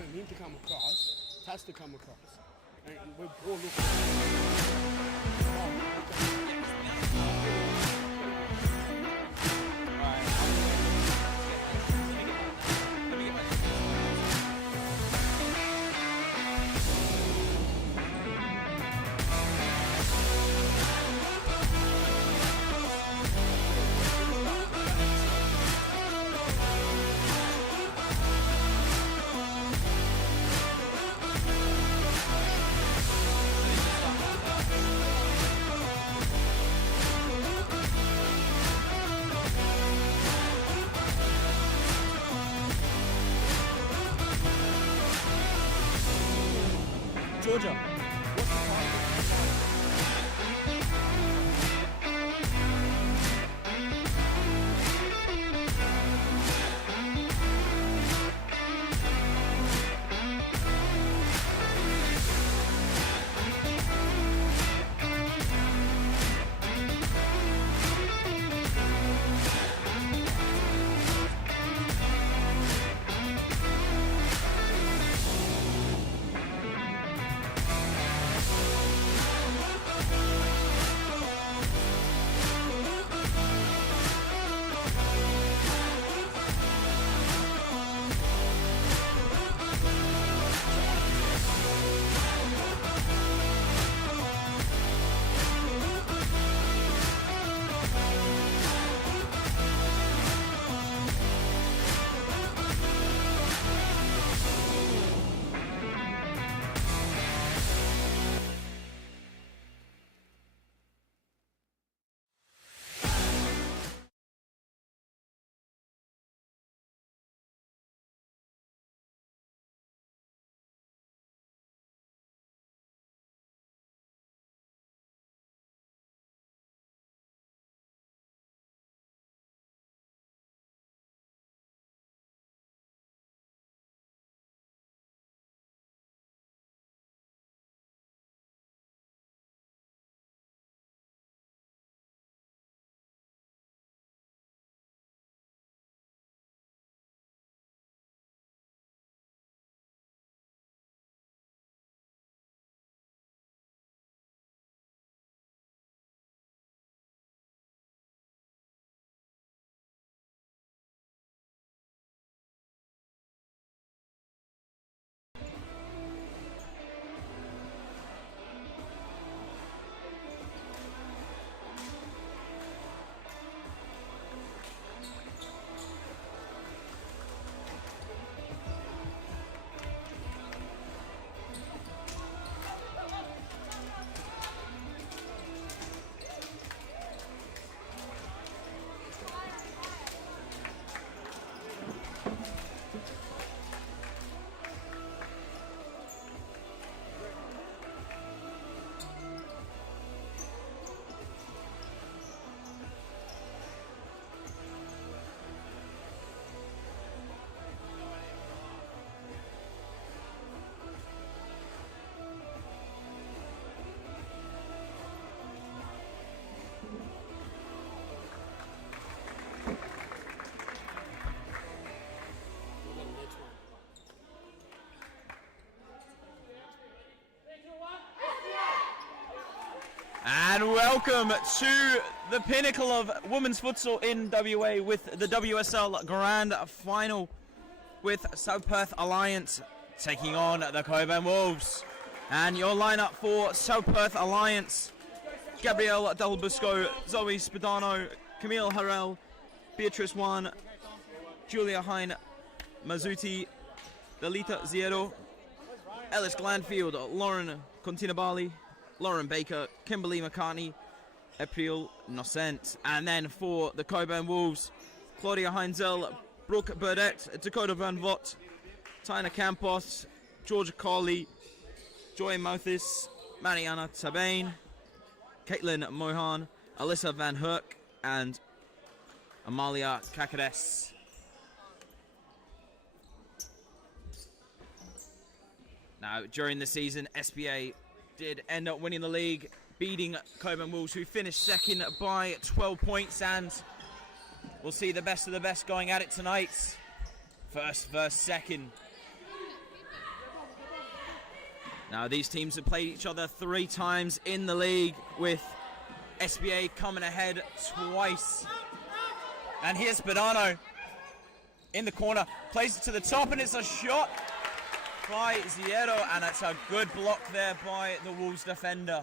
for him to come across, has to come across. And we're all looking. Georgia. And welcome to the pinnacle of women's futsal in WA with the WSL Grand Final with South Perth Alliance taking on the Cockburn Wolves. And your lineup for South Perth Alliance: Gabrielle Dalbusco, Zoe Spadano, Camille Harrell, Beatrice Wan, Julia Hine Mazzuti, Dalita Ziero, Ellis Glanfield, Lauren Continabali, Lauren Baker, Kimberly McCartney, April Nocent. And then for the Cockburn Wolves: Claudia Heinzel, Brooke Burdett, Dakota Van Vott, Tina Campos, Georgia Carley, Joy Mouthis, Mariana Tabane, Caitlin Mohan, Alyssa Van Herk, and Amalia Kakares. Now, during the season, SBA did end up winning the league, beating Cockburn Wolves, who finished second by 12 points, and we'll see the best of the best going at it tonight. First versus second. Now these teams have played each other 3 times in the league, with SBA coming ahead twice. And here's Spadano in the corner, plays it to the top, and it's a shot by Ziedo, and it's a good block there by the Wolves defender.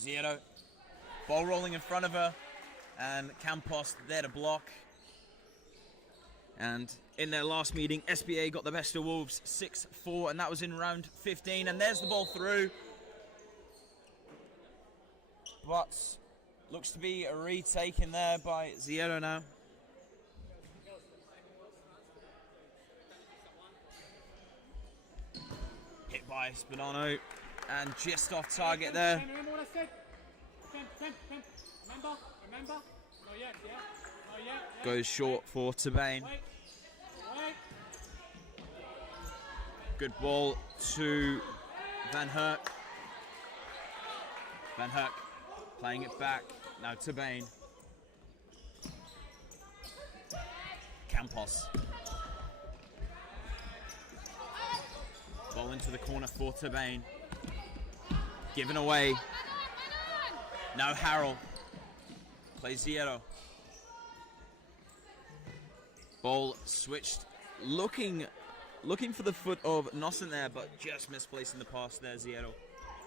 Ziedo, ball rolling in front of her, and Campos there to block. And in their last meeting, SBA got the best of Wolves 6-4, and that was in round 15. And there's the ball through. But looks to be retaken there by Ziedo now. Hit by Spadano, and just off target there. Remember what I said? Remember? Not yet, yeah? Not yet, yeah? Goes short for Tabane. Wait. Good ball to Van Herk. Van Herk playing it back. Now Tabane. Campos. Ball into the corner for Tabane. Given away. Now Harrell. Plays Ziedo. Ball switched. Looking for the foot of Nossen there, but just misplacing the pass there, Ziedo.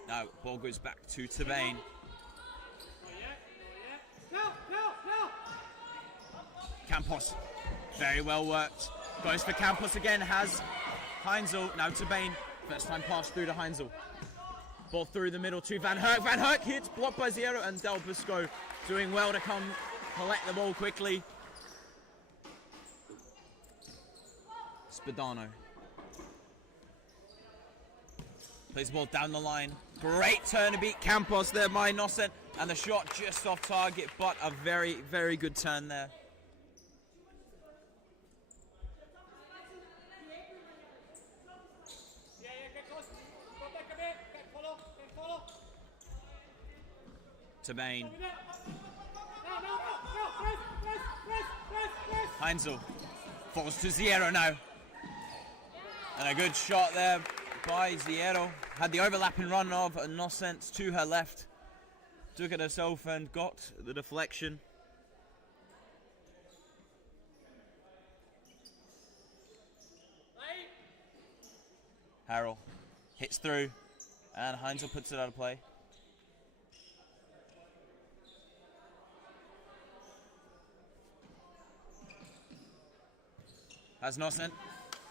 Now ball goes back to Tabane. Campos. Very well worked. Goes for Campos again. Has Heinzel. Now Tabane. First time pass through to Heinzel. Ball through the middle to Van Herk. Van Herk hits, blocked by Ziedo, and Del Busco doing well to come collect the ball quickly. Spadano. Plays the ball down the line. Great turn to beat Campos there by Nossen. And the shot just off target, but a very, very good turn there. Tabane. Heinzel falls to Ziedo now. And a good shot there by Ziedo. Had the overlapping run of Nossen to her left. Took it herself and got the deflection. Harrell hits through, and Heinzel puts it out of play. Has Nossen.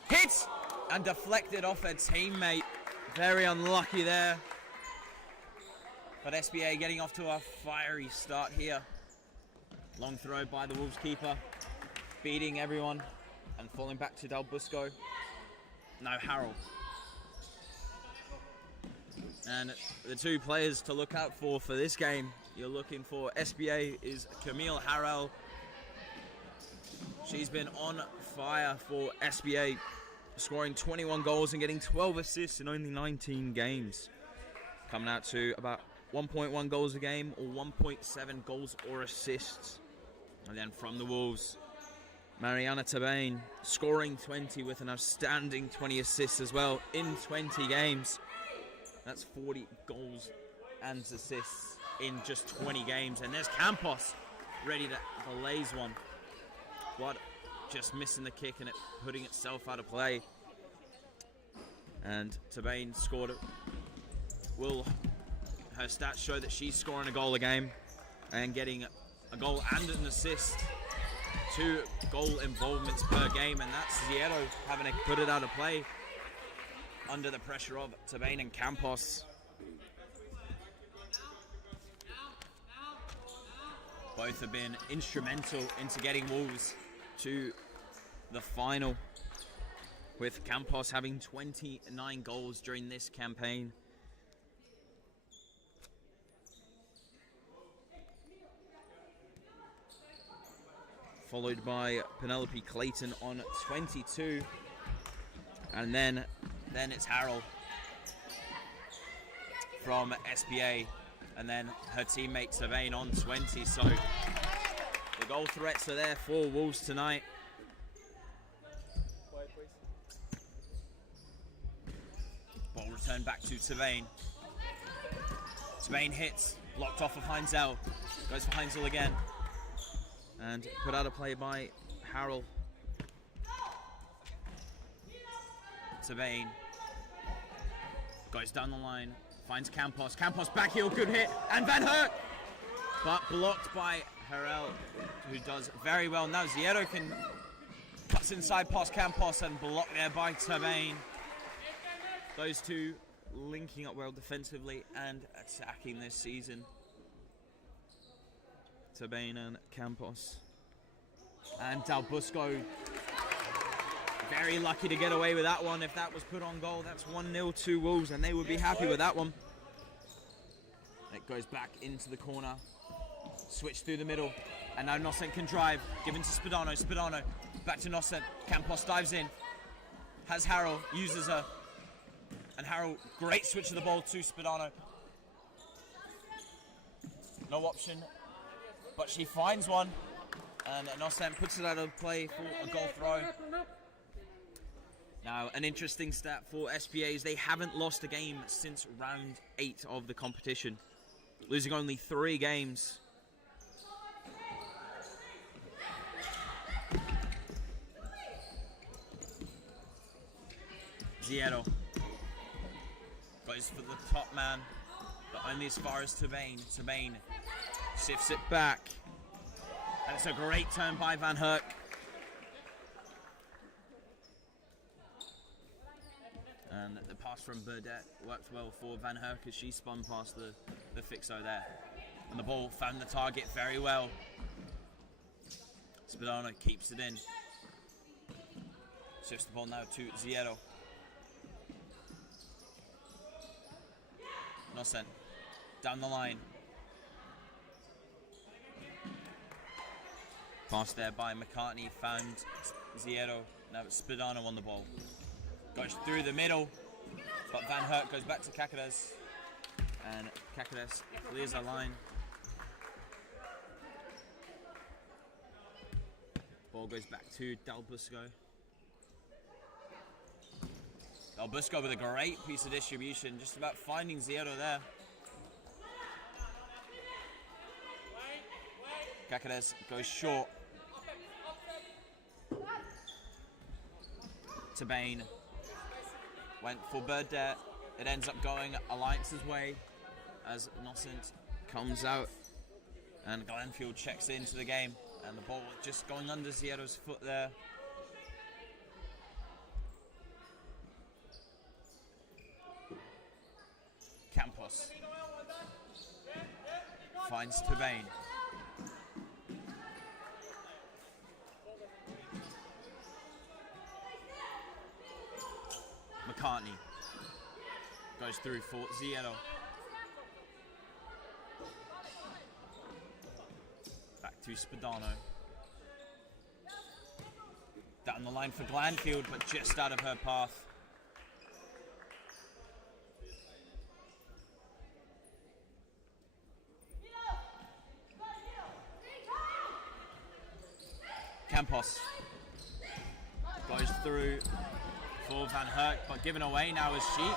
Hits! And deflected off her teammate. Very unlucky there. But SBA getting off to a fiery start here. Long throw by the Wolves keeper. Beating everyone. And falling back to Del Busco. Now Harrell. And the 2 players to look out for this game, you're looking for SBA, is Camille Harrell. She's been on fire for SBA, scoring 21 goals and getting 12 assists in only 19 games. Coming out to about 1.1 goals a game, or 1.7 goals or assists. And then from the Wolves, Mariana Tabane scoring 20 with an outstanding 20 assists as well in 20 games. That's 40 goals and assists in just 20 games. And there's Campos ready to blaze one. But just missing the kick and it putting itself out of play. And Tabane scored it. Will her stats show that she's scoring a goal a game and getting a goal and an assist. 2 goal involvements per game, and that's Ziedo having to put it out of play under the pressure of Tabane and Campos. Both have been instrumental into getting Wolves to the final, with Campos having 29 goals during this campaign. Followed by Penelope Clayton on 22. And then it's Harrell from SBA. And then her teammate Tabane on 20. So the goal threats are there for Wolves tonight. Ball returned back to Tavain. Tavain hits, blocked off of Heinzel. Goes for Heinzel again. And put out a play by Harrell. Tavain goes down the line, finds Campos. Campos back heel, good hit, and Van Herk! But blocked by Harrell, who does very well. Now Ziedo cuts inside past Campos and blocked there by Tavain. Those two linking up well defensively and attacking this season. Tavain and Campos. And Dalbusco, very lucky to get away with that one. If that was put on goal, that's 1-0 to Wolves, and they would be happy with that one. It goes back into the corner. Switch through the middle. And now Nossen can drive. Given to Spadano. Spadano back to Nossen. Campos dives in. Has Harrell. Uses her. And Harrell, great switch of the ball to Spadano. No option. But she finds one. And Nossen puts it out of play for a goal throw. Now, an interesting stat for SPAs, they haven't lost a game since round 8 of the competition. Losing only 3 games. Ziedo goes for the top man, but only as far as Tavain. Tavain shifts it back. And it's a great turn by Van Herk. And the pass from Burdett worked well for Van Herk as she spun past the fixo there. And the ball found the target very well. Spadano keeps it in. Shifts the ball now to Ziedo. Nossen down the line. Pass there by McCartney, found Ziedo. Now it's Spadano on the ball. Goes through the middle, but Van Herk goes back to Cáceres, and Cáceres clears the line. Ball goes back to Dalbusco. Dalbusco with a great piece of distribution, just about finding Ziedo there. Cáceres goes short. Tavain went for Burdett. It ends up going Alliance's way as Nossen comes out and Glenfield checks into the game, and the ball just going under Ziedo's foot there. Campos finds Tavain. McCartney goes through for Ziedo. Back to Spadano. Down the line for Glanfield, but just out of her path. Campos goes through for Van Herk, but given away now is Sheep.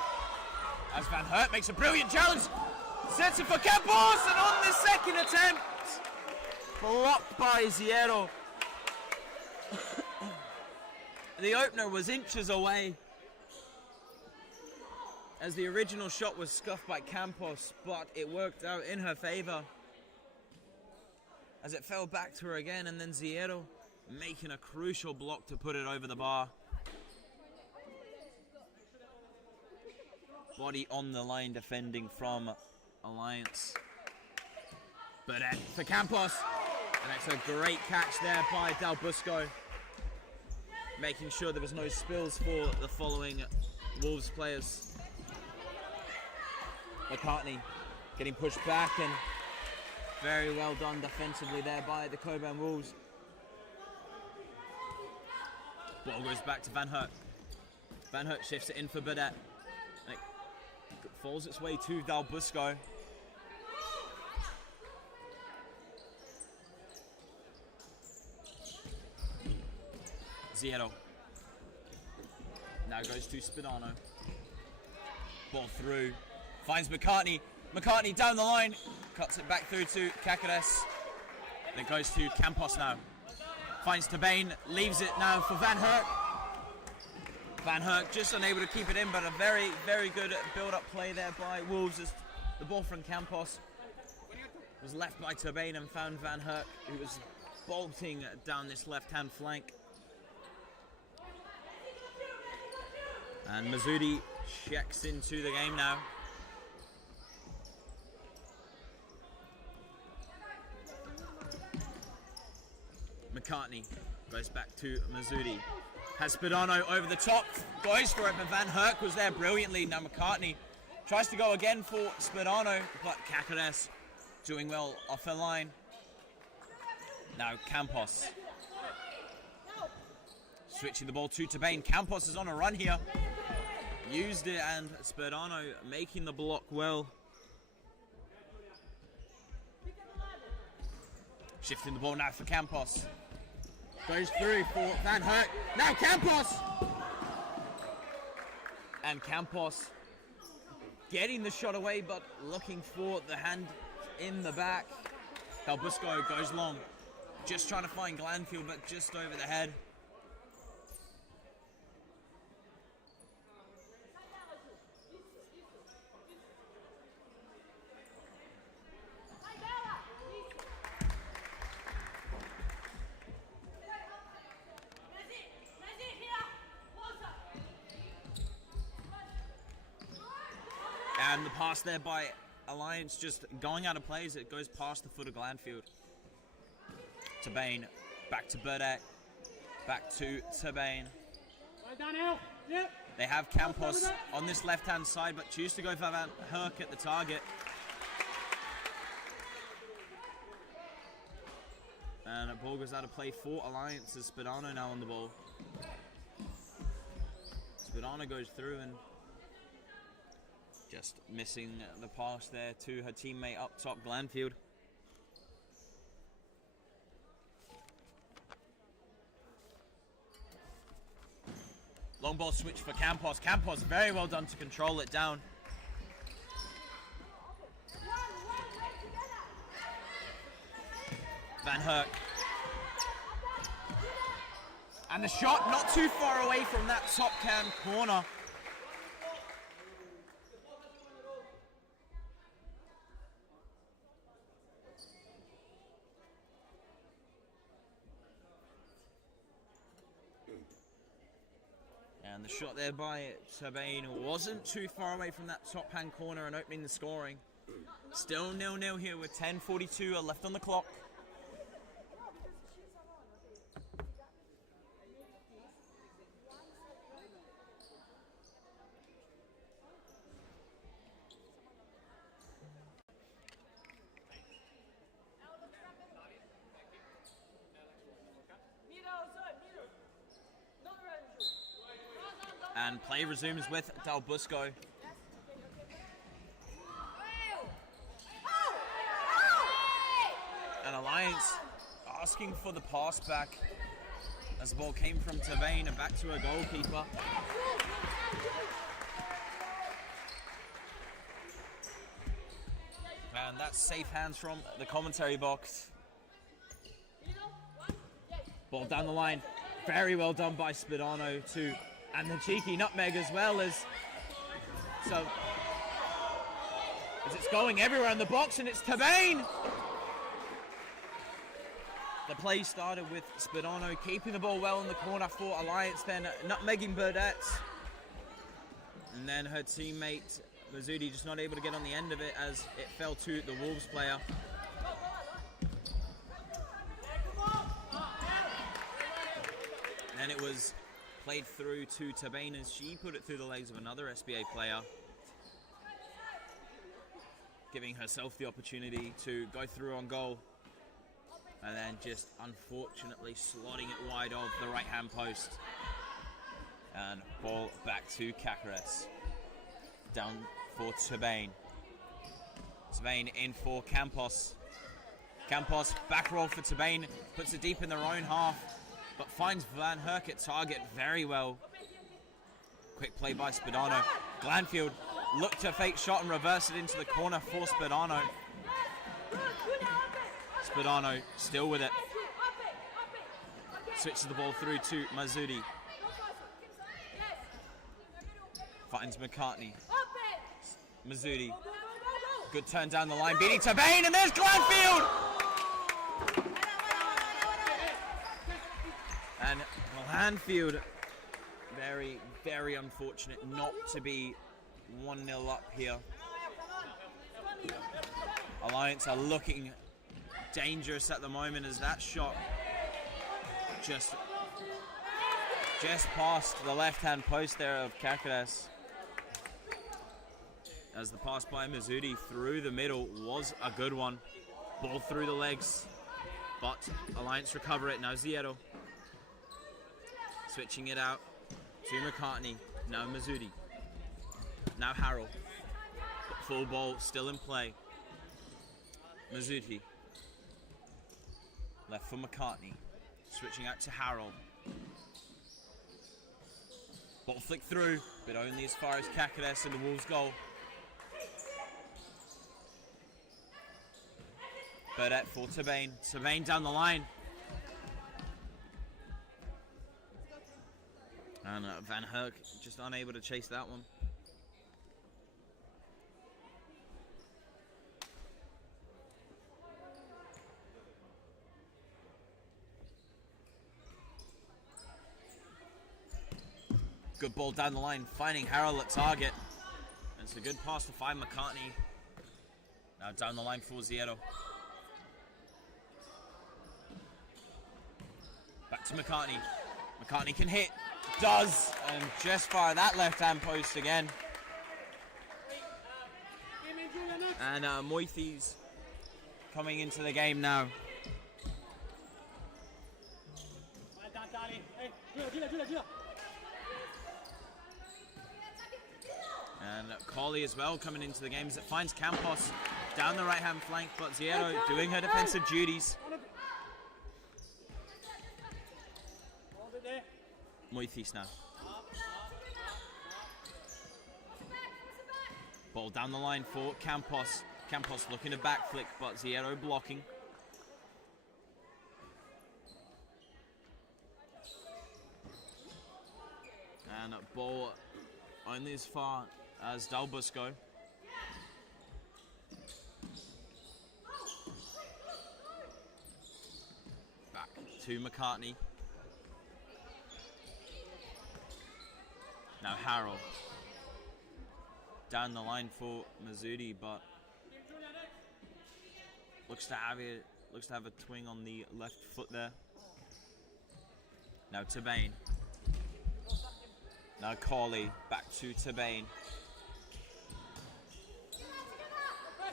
As Van Herk makes a brilliant challenge. Sets it for Campos, and on the second attempt, blocked by Ziedo. The opener was inches away, as the original shot was scuffed by Campos, but it worked out in her favour, as it fell back to her again, and then Ziedo making a crucial block to put it over the bar. Body on the line defending from Alliance. But for Campos, and it's a great catch there by Dalbusco, making sure there was no spills for the following Wolves players. McCartney getting pushed back, and very well done defensively there by the Cockburn Wolves. Ball goes back to Van Herk. Van Herk shifts it in for Burdett. It falls its way to Dalbusco. Ziedo now goes to Spadano. Ball through. Finds McCartney. McCartney down the line. Cuts it back through to Cacares. Then it goes to Campos now. Finds Tabane. Leaves it now for Van Herk. Van Herk just unable to keep it in, but a very, very good build-up play there by Wolves as the ball from Campos was left by Tabane and found Van Herk, who was bolting down this left-hand flank. And Mazzoudi checks into the game now. McCartney goes back to Mazzoudi. Has Spadano over the top, goes for it, but Van Herk was there brilliantly. Now McCartney tries to go again for Spadano, but Cacares doing well off the line. Now Campos. Switching the ball to Tabane. Campos is on a run here. Used it, and Spadano making the block well. Shifting the ball now for Campos. Goes through for Van Herk. Now Campos! And Campos getting the shot away, but looking for the hand in the back. Del Busco goes long. Just trying to find Glanfield, but just over the head. And the pass there by Alliance just going out of play as it goes past the foot of Glanfield. Tabane, back to Burdett, back to Tabane. They have Campos on this left-hand side, but choose to go for Van Herk at the target. And a ball goes out of play for Alliance as Spadano now on the ball. Spadano goes through and just missing the pass there to her teammate up top, Glanfield. Long ball switch for Campos. Campos very well done to control it down. Van Herk. And the shot not too far away from that top cam corner. And the shot there by Tabane wasn't too far away from that top hand corner and opening the scoring. Still 0-0 here with 10:42 left on the clock. And play resumes with Del Busco. And Alliance asking for the pass back as the ball came from Tabane and back to a goalkeeper. And that's safe hands from the commentary box. Ball down the line. Very well done by Spadano too. And the cheeky nutmeg as well as it's going everywhere in the box, and it's Tabane. The play started with Spadano keeping the ball well in the corner for Alliance, then nutmegging Burdett. And then her teammate Mazzoudi just not able to get on the end of it as it fell to the Wolves player. And then it was played through to Tabane as she put it through the legs of another SBA player, giving herself the opportunity to go through on goal, and then just unfortunately slotting it wide of the right hand post. And ball back to Cacares. Down for Tabane. Tabane in for Campos. Campos back roll for Tabane, puts it deep in their own half, but finds Van Herk at target very well. Quick play by Spadano. Glanfield look to fake shot and reverse it into the corner for Spadano. Spadano still with it. Switches the ball through to Mazzuti. Finds McCartney. Mazzuti. Good turn down the line, beating Tabane, and there's Glanfield! And Glanfield, very, very unfortunate not to be 1-0 up here. Alliance are looking dangerous at the moment as that shot just past the left-hand post there of Kakadas. As the pass by Mazzuti through the middle was a good one. Ball through the legs, but Alliance recover it. Now Ziedo. Switching it out to McCartney. Now Mazzuti. Now Harrell. Full ball still in play. Mazzuti. Left for McCartney. Switching out to Harrell. Ball flicked through, but only as far as Kakadas and the Wolves' goal. Burdett for Tabane. Tabane down the line. And Van Herk just unable to chase that one. Good ball down the line, finding Harrell at target. And it's a good pass to find McCartney. Now down the line for Ziedo. Back to McCartney. McCartney can hit. Does. And just fire that left-hand post again. And Moithes coming into the game now. And Colley as well coming into the game as it finds Campos down the right-hand flank, but Ziedo doing her defensive duties. Moithes now. Ball down the line for Campos. Campos looking to back flick, but Ziedo blocking. And ball only as far as Dalbus go. Back to McCartney. Now Harrell. Down the line for Mazzuti, but looks to have a twing on the left foot there. Now Tabane. Now Corley, back to Tabane.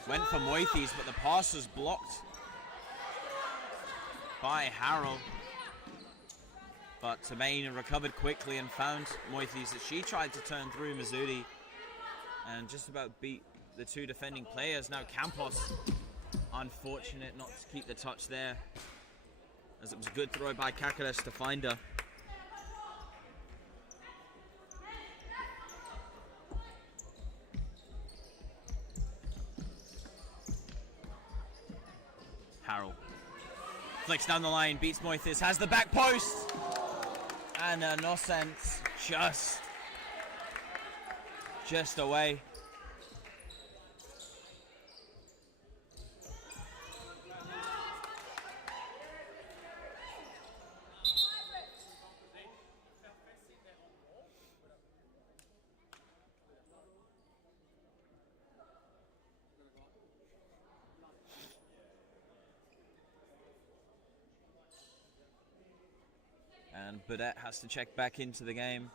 Went for Moithes, but the pass was blocked by Harrell. But Tabane recovered quickly and found Moithes as she tried to turn through Mazzuti and just about beat the two defending players. Now Campos, unfortunate not to keep the touch there, as it was a good throw by Kakadas to find her. Harrell flicks down the line, beats Moithes, has the back post, and Nocent just away. And Burdett has to check back into the game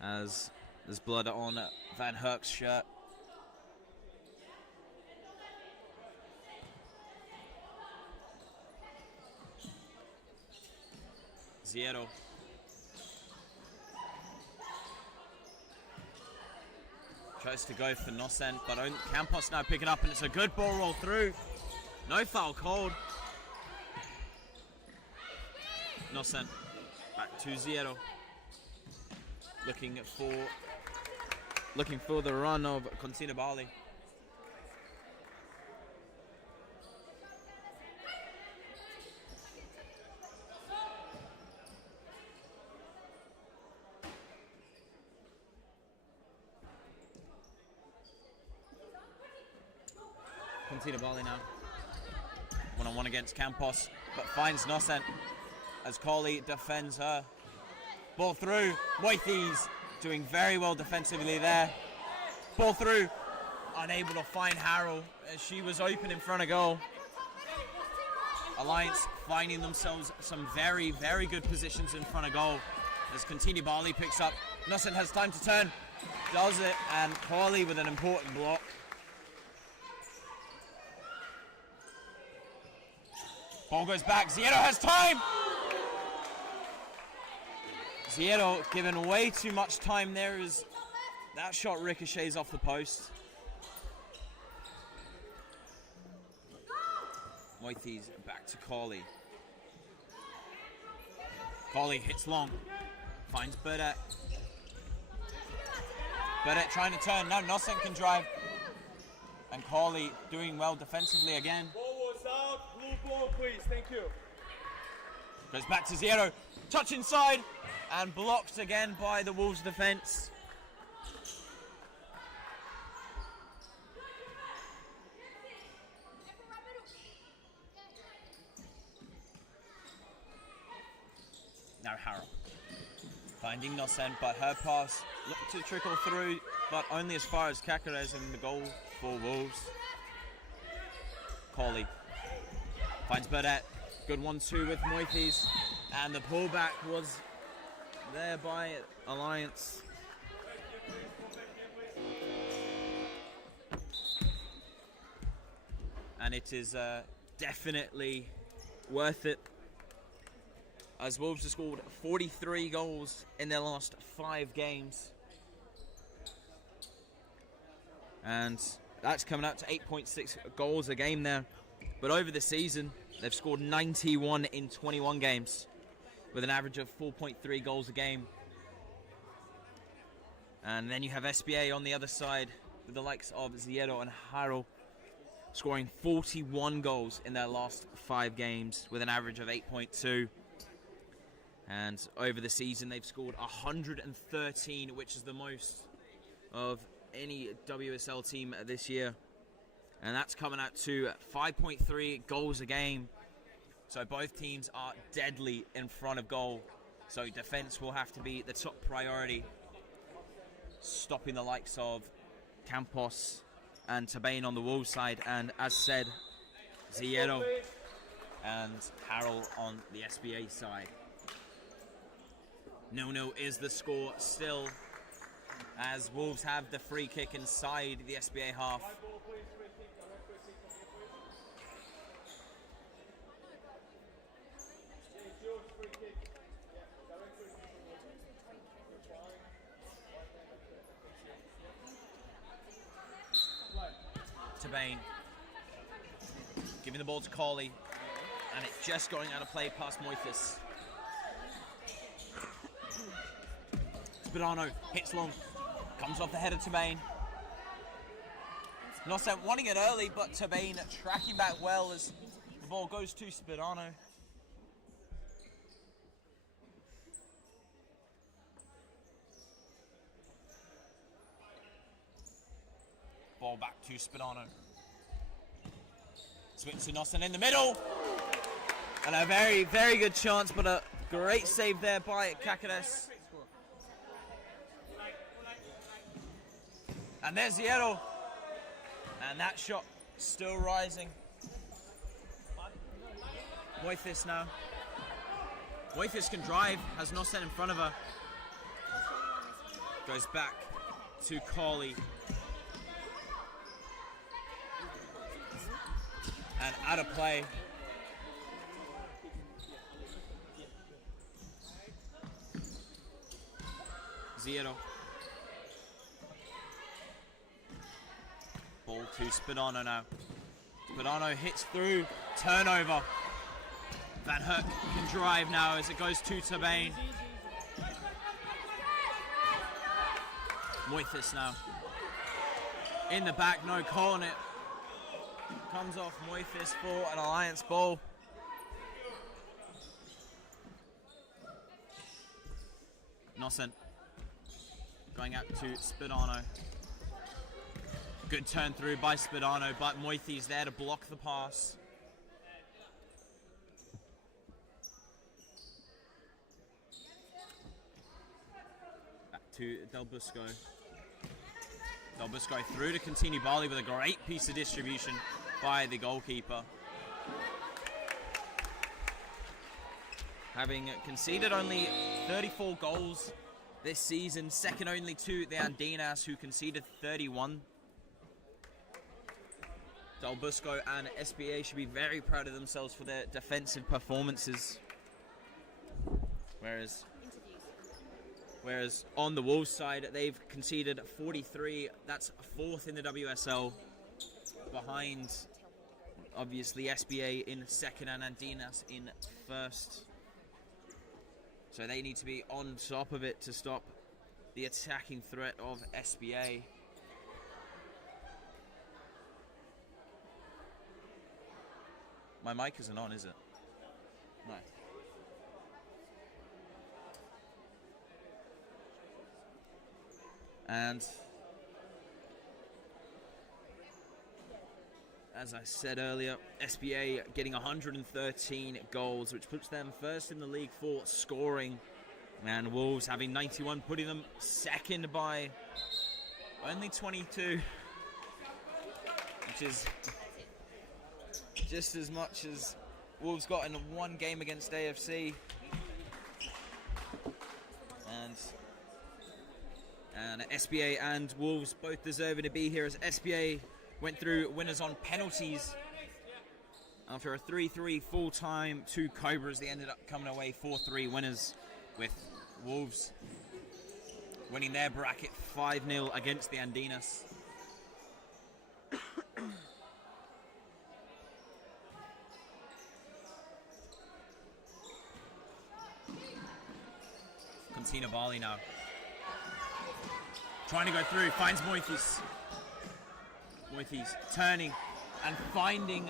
as there's blood on Van Herk's shirt. Ziedo. Tries to go for Nocent, but Campos now picking up, and it's a good ball roll through. No foul called. Nocent back to Ziedo. Looking for looking for the run of Contina Bali. Contina Bali now. One-on-one against Campos, but finds Nocent as Colley defends her. Ball through, Moithes doing very well defensively there. Ball through, unable to find Harrell as she was open in front of goal. Alliance finding themselves some very, very good positions in front of goal as Contina Bali picks up. Nocent has time to turn, does it, and Colley with an important block. Ball goes back, Ziedo has time! Ziedo given way too much time there as that shot ricochets off the post. Moithes back to Colley. Colley hits long, finds Burdett. Burdett trying to turn, now Nocent can drive. And Colley doing well defensively again. Ball, please. Thank you. Goes back to Ziedo, touch inside, and blocked again by the Wolves defence. Now Harrell finding Nocent, but her pass looked to trickle through, but only as far as Caceres in the goal for Wolves. Colley finds Burdett, good 1-2 with Moithes, and the pullback was there by Alliance. And it is definitely worth it, as Wolves have scored 43 goals in their last 5 games. And that's coming out to 8.6 goals a game there. But over the season, they've scored 91 in 21 games with an average of 4.3 goals a game. And then you have SBA on the other side with the likes of Ziedo and Harrell scoring 41 goals in their last 5 games with an average of 8.2. And over the season, they've scored 113, which is the most of any WSL team this year. And that's coming out to 5.3 goals a game. So both teams are deadly in front of goal. So defense will have to be the top priority, stopping the likes of Campos and Tabane on the Wolves side. And as said, Ziedo and Harrell on the SBA side. 0-0 is the score still, as Wolves have the free kick inside the SBA half. Tabane giving the ball to Colley, and it's just going out of play past Moithes. Spadano hits long, comes off the head of Tabane. Nocent wanting it early, but Tabane tracking back well as the ball goes to Spadano. Ball back to Spadano. Switch to Nocent in the middle. And a very, very good chance, but a great save there by Caceres. And there's Ziedo. And that shot still rising. Moithes now. Moithes can drive, has Nocent in front of her. Goes back to Colley. And out of play. Ziedo. Ball to Spadano now. Spadano hits through, turnover. Van Herk can drive now as it goes to Tabane. Moithis now. In the back, no call on it. Comes off Moithis for an Alliance ball. Nossen going out to Spadano. Good turn through by Spadano, but Moithis there to block the pass. Back to Del Busco. Del Busco through to continue Bali with a great piece of distribution by the goalkeeper. Having conceded only 34 goals this season, second only to the Andinas, who conceded 31. Del Busco and SBA should be very proud of themselves for their defensive performances. Whereas on the Wolves side, they've conceded 43. That's fourth in the WSL, behind obviously SBA in second and Andinas in first. So they need to be on top of it to stop the attacking threat of SBA. My mic isn't on, is it? No. And as I said earlier, SBA getting 113 goals, which puts them first in the league for scoring. And Wolves having 91, putting them second by only 22, which is just as much as Wolves got in one game against AFC. And SBA and Wolves both deserving to be here, as SBA went through winners on penalties after a 3-3 full-time to Cobras. They ended up coming away 4-3 winners, with Wolves winning their bracket 5-0 against the Andinas. Contina Bali now. Trying to go through, finds Moithis. Moithis turning and finding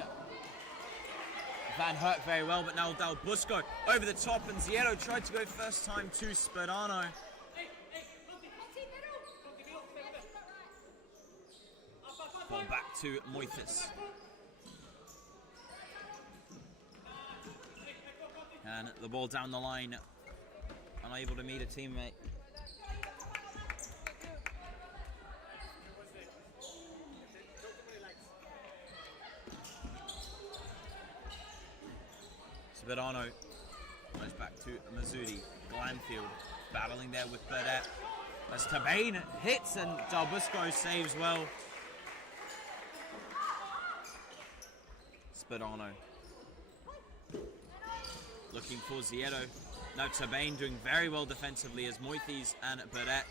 Van Herk very well, but now Del Busco over the top, and Ziedo tried to go first time to Spadano. Ball back to Moithis. And the ball down the line, unable to meet a teammate. Spadano goes back to Mazzuti. Glanfield battling there with Burdett. As Tabane hits and Del Busco saves well. Spadano looking for Ziedo. Now Tabane doing very well defensively, as Moithis and Burdett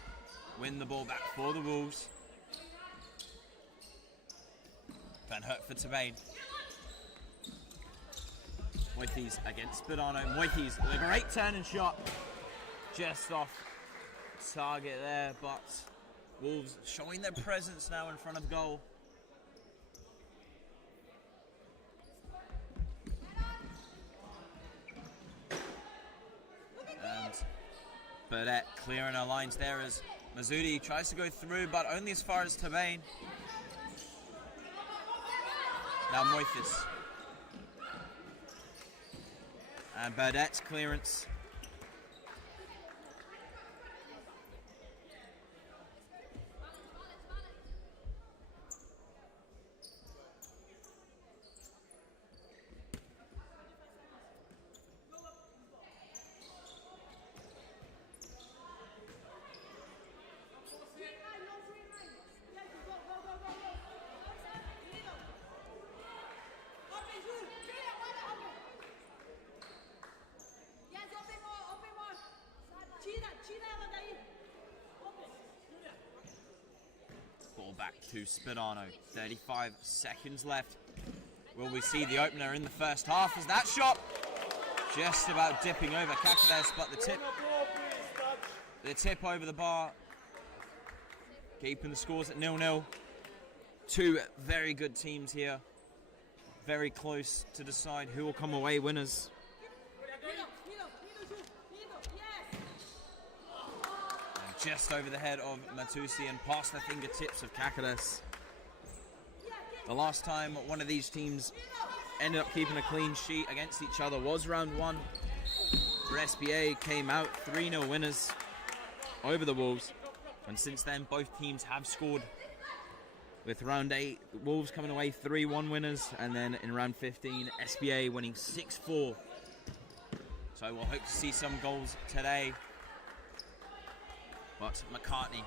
win the ball back for the Wolves. Van Herk for Tabane. Moithis against Spadano. Moithis with a great turn and shot. Just off target there, but Wolves showing their presence now in front of goal. And Burdett clearing our lines there as Mazzuti tries to go through, but only as far as Tabane. Now Moithis. And Burdett's clearance. Back to Spadano. 35 seconds left. Will we see the opener in the first half? As that shot just about dipping over Kakades, but the tip over the bar keeping the scores at 0-0. Two very good teams here. Very close to decide who will come away winners. And just over the head of Matusi and past the fingertips of Kakadas. The last time one of these teams ended up keeping a clean sheet against each other was round 1. Where SBA came out 3-0 winners over the Wolves. And since then, both teams have scored. With round 8, Wolves coming away 3-1 winners, and then in round 15, SBA winning 6-4. So we'll hope to see some goals today. But McCartney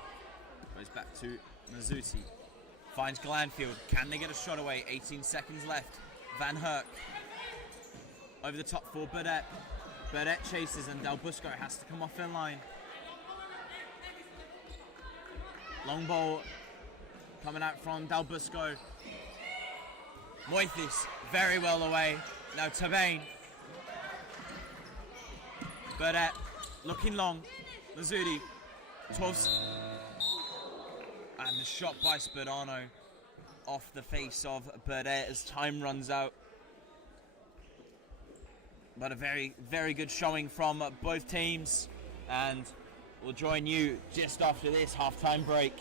goes back to Mazuti. Finds Glanfield. Can they get a shot away? 18 seconds left. Van Herk. Over the top for Burdett. Burdett chases and Del Busco has to come off in line. Long ball coming out from Del Busco. Moithis very well away. Now Tavain. Burdett looking long. Lazudi. 12. And the shot by Spadano off the face of Burdett as time runs out. But a very, very good showing from both teams. And we'll join you just after this halftime break.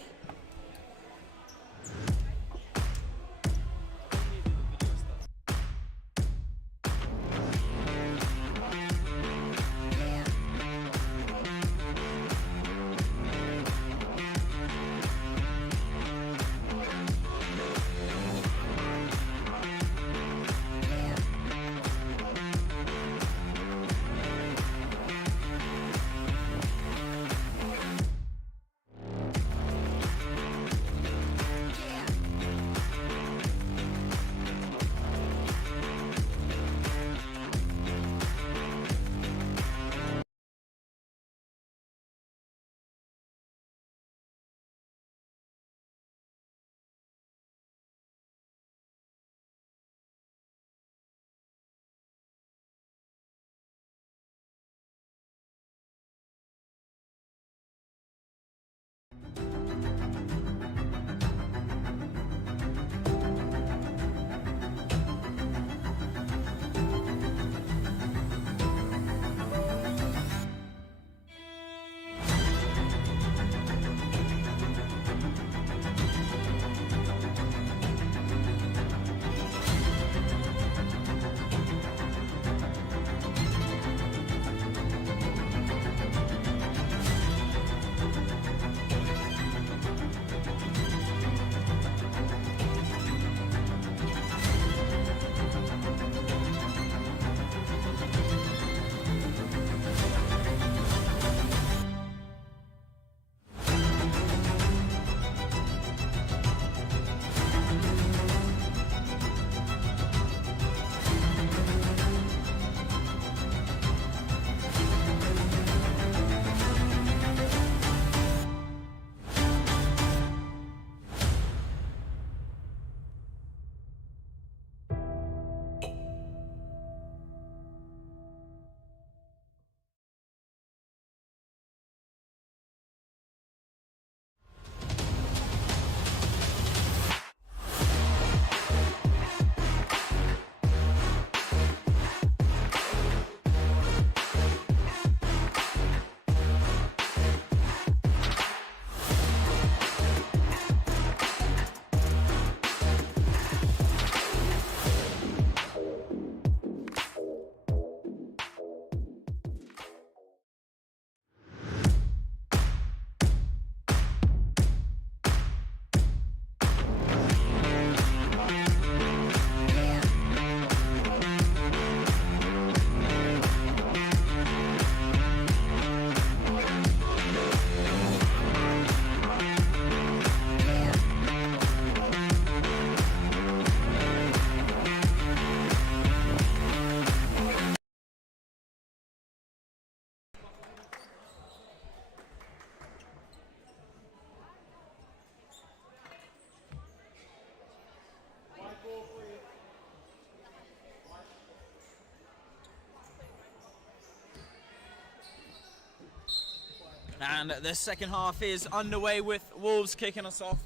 And the second half is underway with Wolves kicking us off.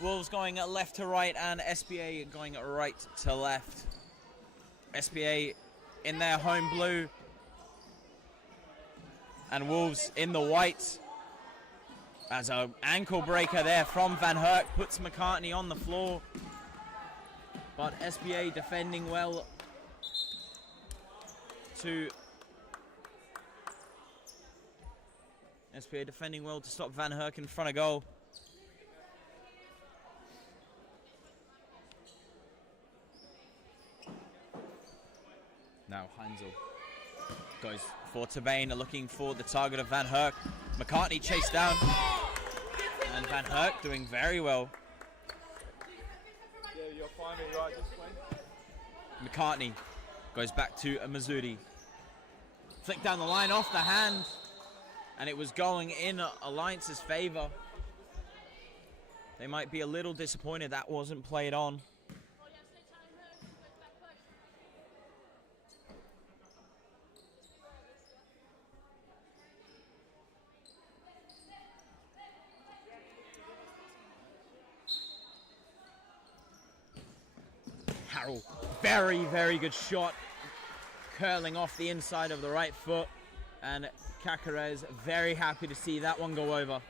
Wolves going left to right and SBA going right to left. SBA in their home blue and Wolves in the white. As an ankle breaker there from Van Herk puts McCartney on the floor. But SBA defending well to stop Van Herk in front of goal. Now Heinzel goes for Tabane, looking for the target of Van Herk. McCartney chased down, and Van Herk doing very well. Yeah, you're fine, you're right, just play. McCartney goes back to Mazzoudi. Flick down the line off the hand, and it was going in Alliance's favor. They might be a little disappointed that wasn't played on. Harrell, very, very good shot, curling off the inside of the right foot, and Cacarez very happy to see that one go over.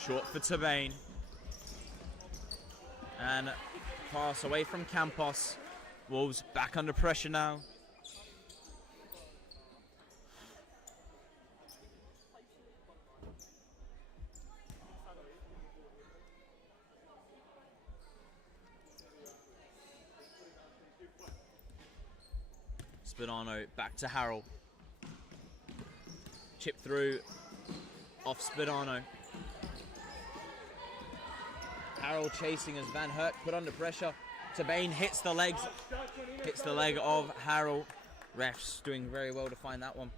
Short for Tabane, and pass away from Campos. Wolves back under pressure now. Spadano back to Harrell. Chip through off Spadano. Harrell chasing as Van Herk put under pressure. Tabane hits the leg of Harrell. Refs doing very well to find that one.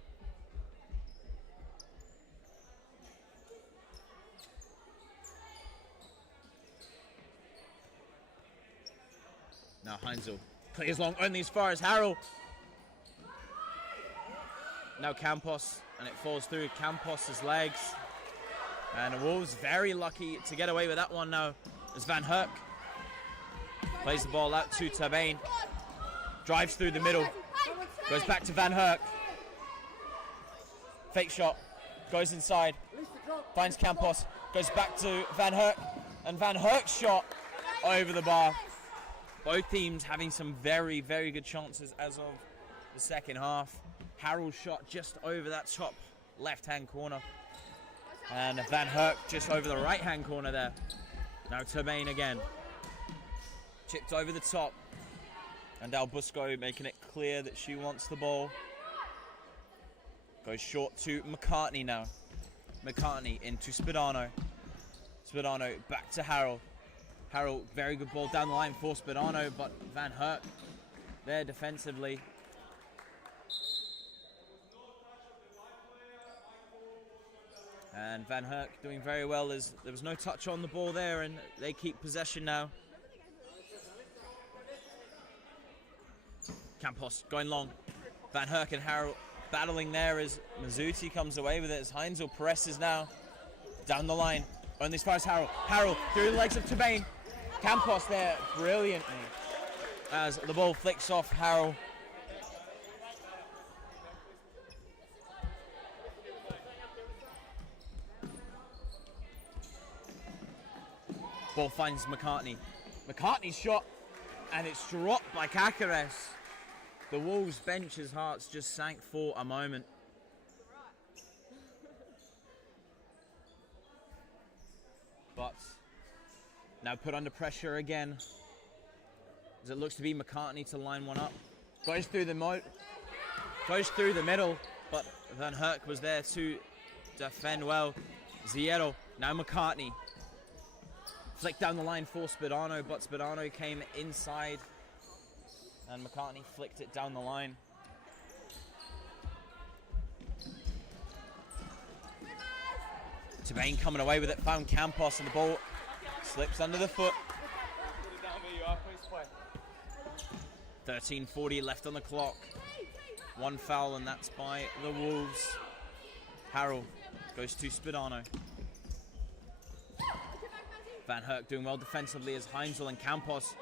Now Heinzel clears long only as far as Harrell. Now Campos, and it falls through Campos' legs. And the Wolves very lucky to get away with that one now as Van Herk plays the ball out to Tabane. Drives through the middle, goes back to Van Herk. Fake shot, goes inside, finds Campos, goes back to Van Herk, and Van Herk's shot over the bar. Both teams having some very, very good chances as of the second half. Harrell's shot just over that top left-hand corner. And Van Herk just over the right-hand corner there. Now Tabane again. Chipped over the top. And Albusco making it clear that she wants the ball. Goes short to McCartney now. McCartney into Spadano. Spadano back to Harrell. Harrell, very good ball down the line for Spadano, but Van Herk there defensively. And Van Herk doing very well as there was no touch on the ball there, and they keep possession now. Campos going long. Van Herk and Harrell battling there as Mazzuti comes away with it as Heinzel presses now. Down the line, only as far as Harrell. Harrell through the legs of Tabane. Campos there brilliantly as the ball flicks off Harrell. Ball finds McCartney. McCartney's shot, and it's dropped by Cacarez. The Wolves bench's hearts just sank for a moment. But now put under pressure again, as it looks to be McCartney to line one up. Goes through the middle, but Van Herk was there to defend well. Ziero, now McCartney. Flick down the line for Spadano, but Spadano came inside and McCartney flicked it down the line. Tabane coming away with it, found Campos, and the ball slips under the foot. 13:40 left on the clock. One foul, and that's by the Wolves. Harrell goes to Spadano. Van Herk doing well defensively as Heinzel and Campos.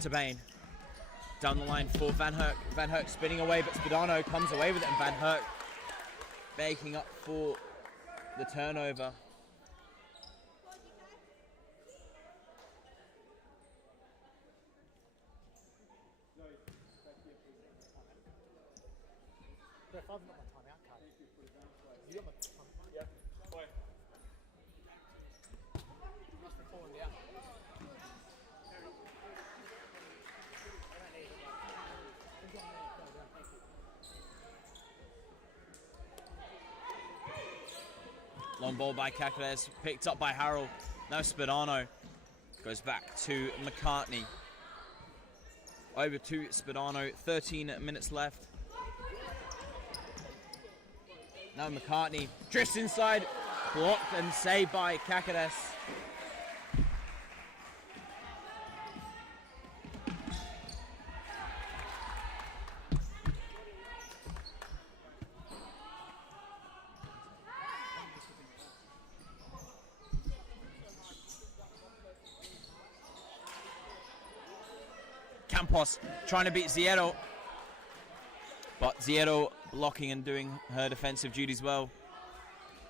Tabane down the line for Van Herk. Van Herk spinning away, but Spadano comes away with it, and Van Herk making up for the turnover. Long ball by Cacares, picked up by Harrell. Now Spadano goes back to McCartney. Over to Spadano, 13 minutes left. Now McCartney drifts inside, blocked and saved by Cacares. Campos trying to beat Zierro, but Zierro blocking and doing her defensive duties well.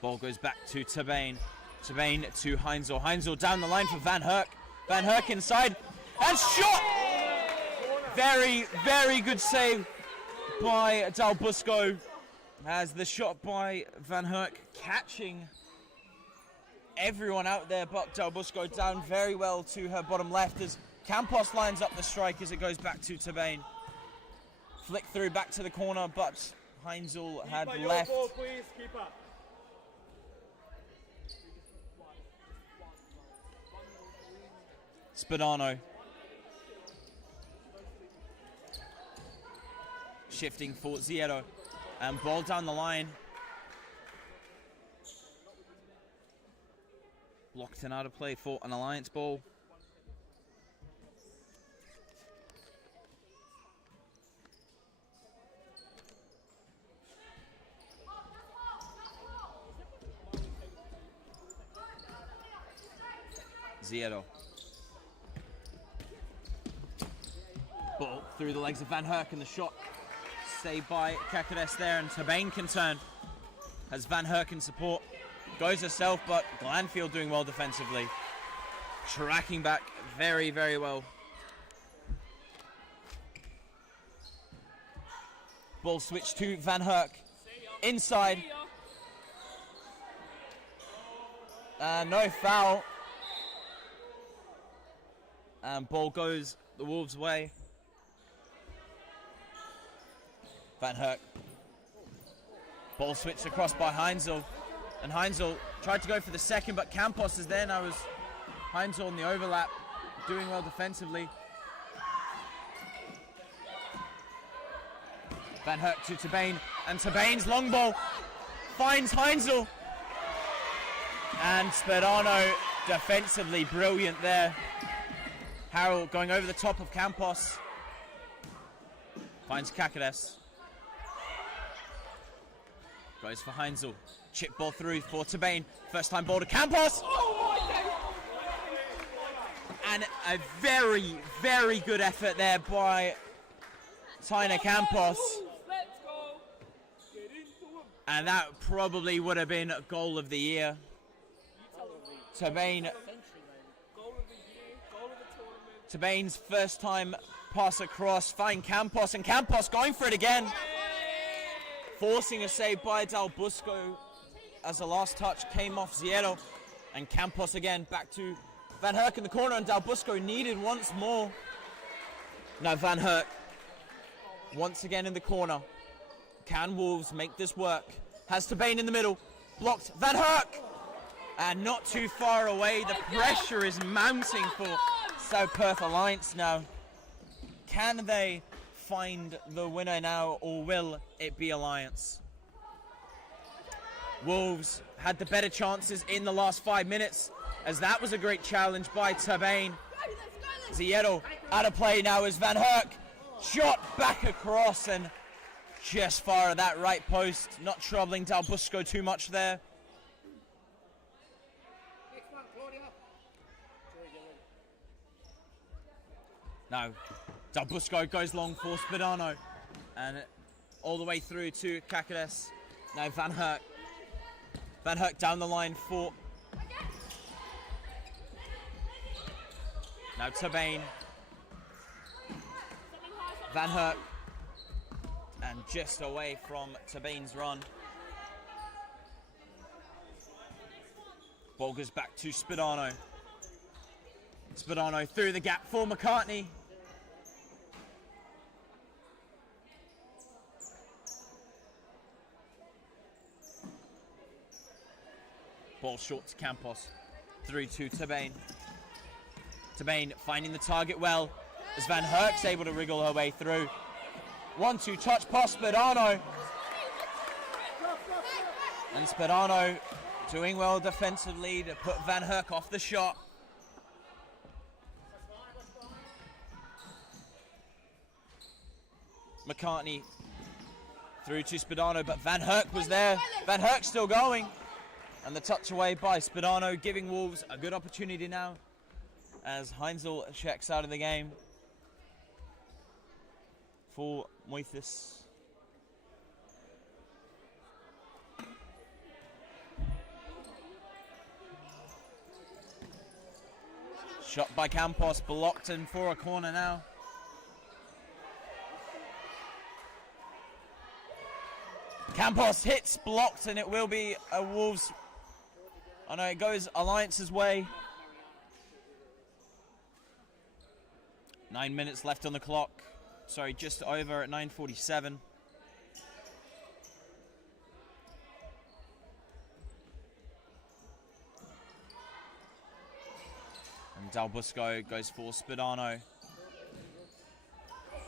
Ball goes back to Tabane. Tabane to Heinzel. Heinzel down the line for Van Herk. Van Herk inside and shot! Very, very good save by Del Busco, as the shot by Van Herk catching everyone out there but Del Busco down very well to her bottom left as Campos lines up the strike as it goes back to Tabane. Flick through back to the corner, but Heinzel had left. Ball, please. Keep up. Spadano shifting for Zierro, and ball down the line. Blocked and out of play for an Alliance ball. Zierro. Ball through the legs of Van Herk, and the shot saved by Cacares there, and Tabane can turn. Has Van Herk in support. Goes herself, but Glanfield doing well defensively. Tracking back very, very well. Ball switch to Van Herk. Inside. No foul. And ball goes the Wolves' way. Van Herk. Ball switched across by Heinzel. And Heinzel tried to go for the second, but Campos is there now as Heinzel on the overlap, doing well defensively. Van Herk to Tabane, and Tabane's long ball finds Heinzel. And Spadano defensively brilliant there. Harrell going over the top of Campos. Finds Cacares. Goes for Heinzel. Chip ball through for Tabane. First time ball to Campos. And a very, very good effort there by Tina Campos. And that probably would have been a goal of the year. Tabane's first time pass across, find Campos, and Campos going for it again. Forcing a save by Del Busco as the last touch came off Zierro. And Campos again back to Van Herk in the corner, and Del Busco needed once more. Now Van Herk once again in the corner. Can Wolves make this work? Has Tabane in the middle, blocked. Van Herk! And not too far away, the pressure is mounting for South Perth Alliance now. Can they find the winner now, or will it be Alliance? Wolves had the better chances in the last 5 minutes, as that was a great challenge by Tabane. Ziedo out of play now as Van Herk. Shot back across and just far of that right post. Not troubling Del Busco too much there. Now, Del Busco goes long for Spadano. And all the way through to Kakades. Now Van Herk. Van Herk down the line for... Now Tabane. Van Herk. And just away from Tabane's run. Ball goes back to Spadano. Spadano through the gap for McCartney. Ball short to Campos. Through to Tabane. Tabane finding the target well, as Van Herk's able to wriggle her way through. 1-2 touch past Spadano. And Spadano doing well defensively to put Van Herk off the shot. McCartney through to Spadano, but Van Herk was there. Van Herk still going. And the touch away by Spadano, giving Wolves a good opportunity now as Heinzel checks out of the game for Moithis. Shot by Campos, blocked in for a corner now. Campos hits, blocked, and it will be a Wolves. Oh no, it goes Alliance's way. 9 minutes left on the clock. Sorry, just over at 9:47. And Del Busco goes for Spadano.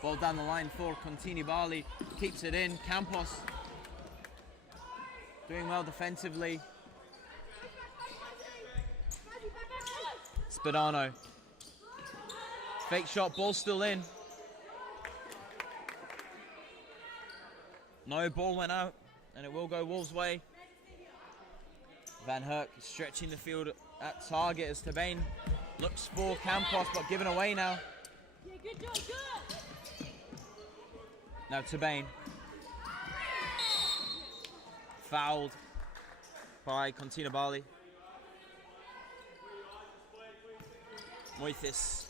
Ball down the line for Contini Bali. Keeps it in. Campos doing well defensively. Spadano. Fake shot, ball still in. No, ball went out, and it will go Wolves' way. Van Herk stretching the field at target as Tabane looks for Campos, but given away now. Now Tabane. Fouled by Contini Bali. Moithis.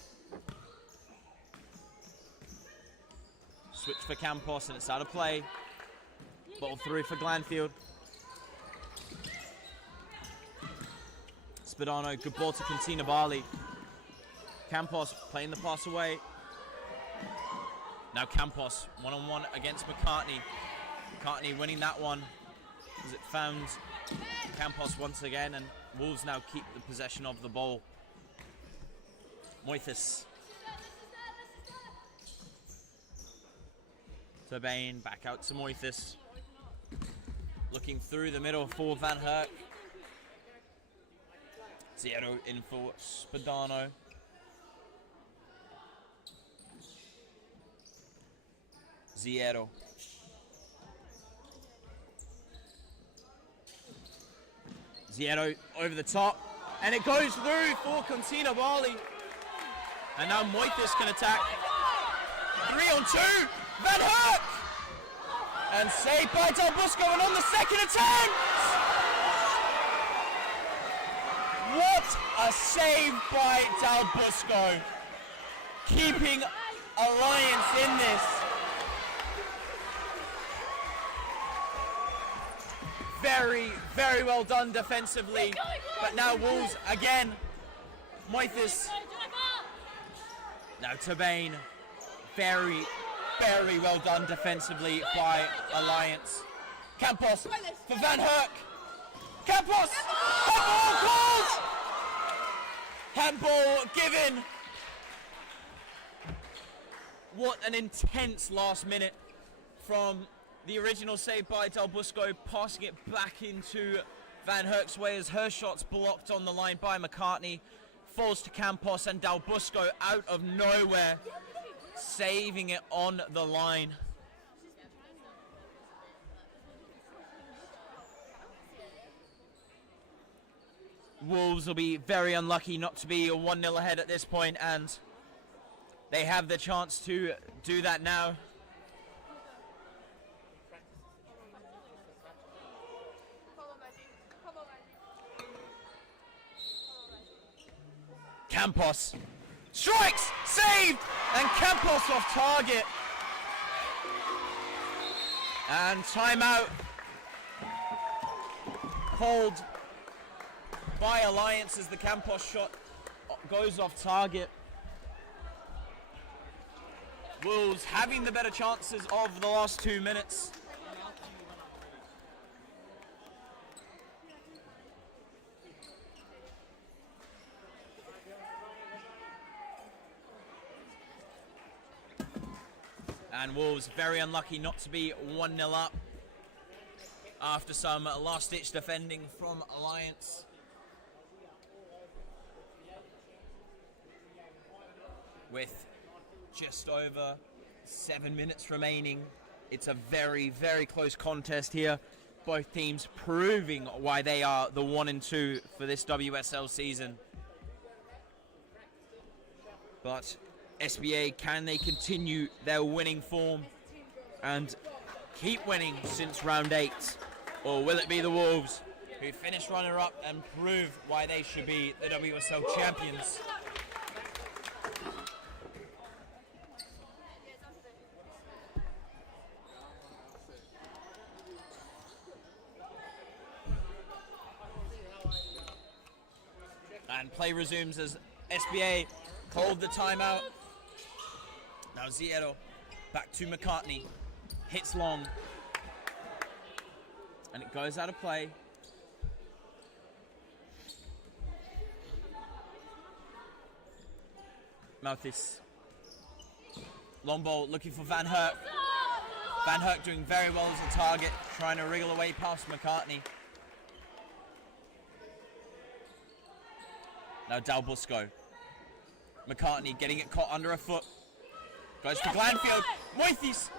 Switch for Campos and it's out of play. Ball through for Glanfield. Spadano, good ball to Contini Bali. Campos playing the pass away. Now Campos, one-on-one against McCartney. McCartney winning that one as it found Campos once again, and Wolves now keep the possession of the ball. Moithis. Tabane back out to Moithis. Looking through the middle for Van Herk. Ziedo in for Spadano. Ziedo. Ziedo over the top. And it goes through for Contini Bali. And now Moithis can attack. 3-on-2. Van Herk! And saved by Del Busco, and on the second attempt! What a save by Del Busco. Keeping Alliance in this. Very, very well done defensively. But now Wolves again. Moithis. Now Tabane. Very, very well done defensively by Alliance. Campos for Van Herk. Campos! Handball called! Handball given. What an intense last minute from The original save by Del Busco, passing it back into Van Herk's way as her shot's blocked on the line by McCartney. Falls to Campos, and Del Busco out of nowhere, saving it on the line. Wolves will be very unlucky not to be 1-0 ahead at this point, and they have the chance to do that now. Campos strikes, saved, and Campos off target. And timeout called by Alliance as the Campos shot goes off target. Wolves having the better chances of the last 2 minutes. And Wolves very unlucky not to be 1-0 up after some last-ditch defending from Alliance. With just over 7 minutes remaining, it's a very, very close contest here. Both teams proving why they are the 1 and 2 for this WSL season. But SBA, can they continue their winning form and keep winning since round 8? Or will it be the Wolves who finish runner-up and prove why they should be the WSL champions? And play resumes as SBA called the timeout. Now Zierro back to McCartney. Hits long. And it goes out of play. Malthus. Long ball looking for Van Herk. Van Herk doing very well as a target, trying to wriggle away past McCartney. Now Del Busco. McCartney getting it caught under a foot. Goes to Glanfield. Moithes.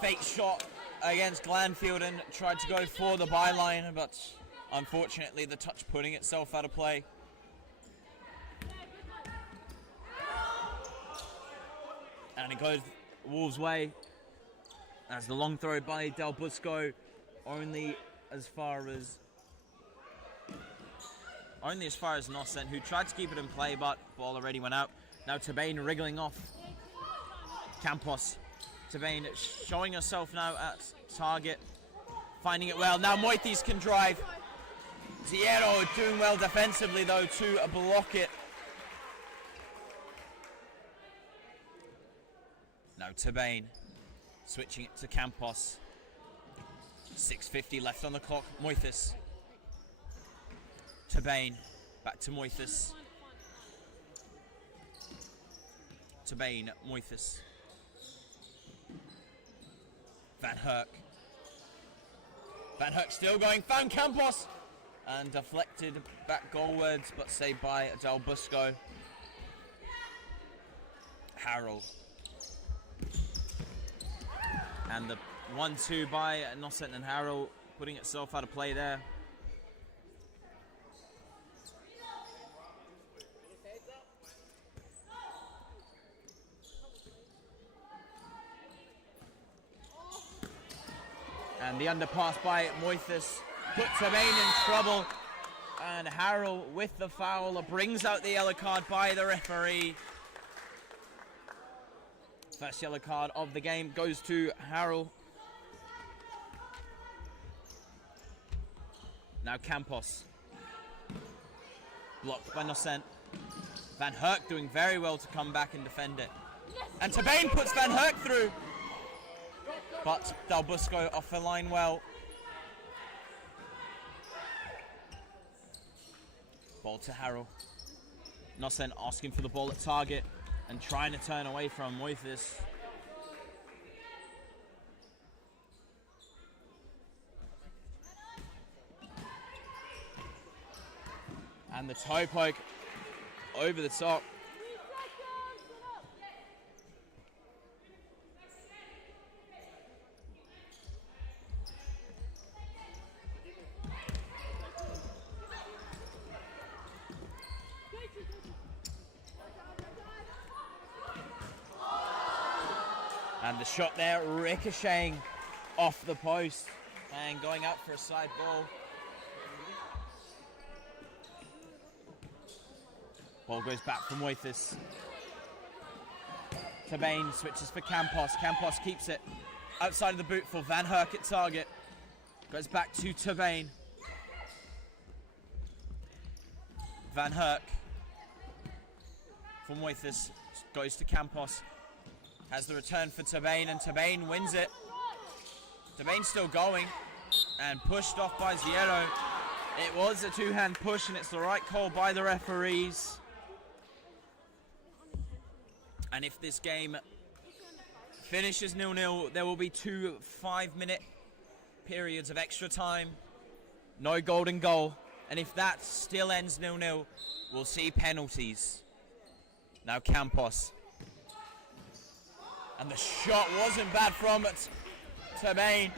Fake shot against Glanfield and tried to go for the byline, but unfortunately the touch putting itself out of play. And it goes Wolves' way as the long throw by Del Busco only as far as Nossent, who tried to keep it in play, but ball already went out. Now Tabane wriggling off. Campos. Tabane showing herself now at target. Finding it well. Now Moithes can drive. Zierro doing well defensively, though, to block it. Now Tabane switching it to Campos. 6:50 left on the clock. Moithes. Tabane, back to Moithes. Tabane, Moithes. Van Herk. Van Herk still going, found Campos! And deflected back goalwards, but saved by Del Busco. Harrell. And the 1-2 by Nossent and Harrell, putting itself out of play there. And the underpass by Moithes put Tabane in trouble. And Harrell with the foul brings out the yellow card by the referee. First yellow card of the game goes to Harrell. Now Campos. Blocked by Nossent. Van Herk doing very well to come back and defend it. And Tabane puts Van Herk through. But Del Busco off the line well. Ball to Harrell. Nossent asking for the ball at target and trying to turn away from Moithes. And the toe poke over the top. And the shot there ricocheting off the post and going up for a side ball. Ball goes back from Moithis. Tabane switches for Campos. Campos keeps it outside of the boot for Van Herk at target. Goes back to Tabane. Van Herk for Moithis. Goes to Campos. Has the return for Tabane, and Tabane wins it. Tabane's still going and pushed off by Ziero. It was a two-hand push, and it's the right call by the referees. And if this game finishes 0-0, there will be 2 5-minute periods of extra time. No golden goal. And if that still ends 0-0, we'll see penalties. Now Campos. And the shot wasn't bad from Tabane.